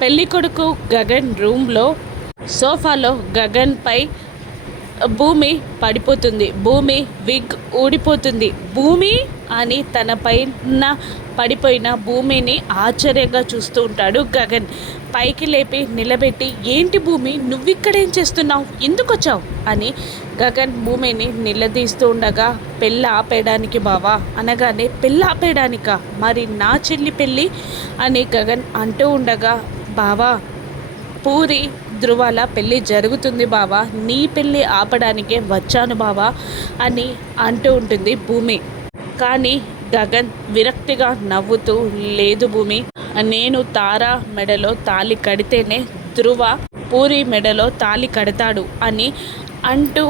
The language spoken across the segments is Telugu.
పెళ్లి కొడుకు గగన్ రూమ్లో సోఫాలో గగన్ పై భూమి పడిపోతుంది. భూమి విగ్ ఊడిపోతుంది. భూమి అని తన పైన పడిపోయిన భూమిని ఆశ్చర్యంగా చూస్తూ ఉంటాడు గగన్. పైకి లేపి నిలబెట్టి, ఏంటి భూమి, నువ్విక్కడేం చేస్తున్నావు, ఎందుకు వచ్చావు అని గగన్ భూమిని నిలదీస్తూ ఉండగా, పెళ్ళి ఆపేయడానికి బావా అనగానే, పెళ్ళి ఆపేయడానికా, మరి నా చెల్లి పెళ్ళి అని గగన్ అంటూ ఉండగా, బావా పూరి ధృవాల పెళ్ళి జరుగుతుంది బావా, నీ పెళ్ళి ఆపడానికే వచ్చాను బావా అని అంటూ ఉంటుంది భూమి. కానీ గగన్ విరక్తిగా నవ్వుతూ, లేదు భూమి, నేను తారా మెడలో తాళి కడితేనే ధృవ పూరి మెడలో తాళి కడతాడు అని అంటూ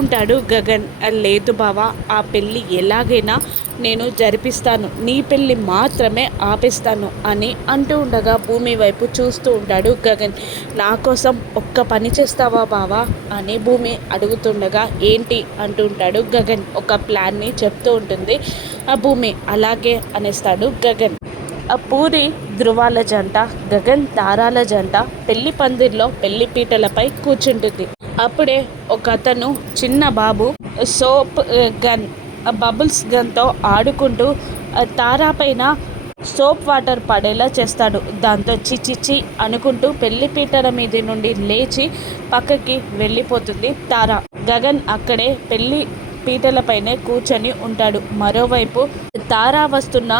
ఉంటాడు గగన్. లేదు బావా, ఆ పెళ్ళి ఎలాగైనా నేను జరిపిస్తాను, నీ పెళ్ళి మాత్రమే ఆపేస్తాను అని అంటూ ఉండగా భూమి వైపు చూస్తూ ఉంటాడు గగన్. నా కోసం ఒక్క పని చేస్తావా బావా అని భూమి అడుగుతుండగా, ఏంటి అంటూ ఉంటాడు గగన్. ఒక ప్లాన్ని చెప్తూ ఉంటుంది ఆ భూమి. అలాగే అనేస్తాడు గగన్. ఆ పూరి ధృవాల జంట, గగన్ తారాల జంట పెళ్లి పందిర్లో పెళ్లి పీటలపై కూర్చుంటుంది. అప్పుడే ఒక అతను చిన్న బాబు సోప్ గన్, బబుల్స్ గన్తో ఆడుకుంటూ తారా పైన సోప్ వాటర్ పడేలా చేస్తాడు. దాంతో చిచిచి అనుకుంటూ పెళ్లి పీటల మీద నుండి లేచి పక్కకి వెళ్ళిపోతుంది తారా. గగన్ అక్కడే పెళ్లి పీటలపైనే కూర్చొని ఉంటాడు. మరోవైపు తారా వస్తున్న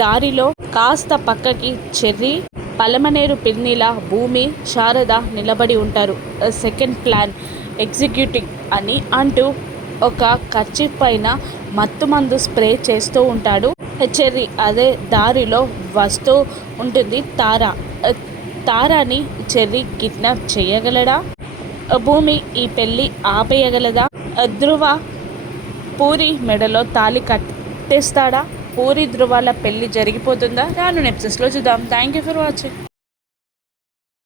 దారిలో కాస్త పక్కకి చెర్రీ, పలమనేరు పిన్నిల, భూమి, శారద నిలబడి ఉంటారు. సెకండ్ ప్లాన్ ఎగ్జిక్యూటింగ్ అని అంటూ ఒక కర్చీఫ్ పైన మత్తుమందు స్ప్రే చేస్తూ ఉంటాడు చెర్రీ. అదే దారిలో వస్తూ ఉంటుంది తారా. తారాని చెర్రీ కిడ్నాప్ చేయగలడా? భూమి ఈ పెళ్ళి ఆపేయగలదా? ధృవ పూరి మెడలో తాళి కట్టేస్తాడా? పూరి ధృవాల పెళ్ళి జరిగిపోతుందా? రాను ఎపిసోడ్స్లో చూద్దాం. Thank you for watching.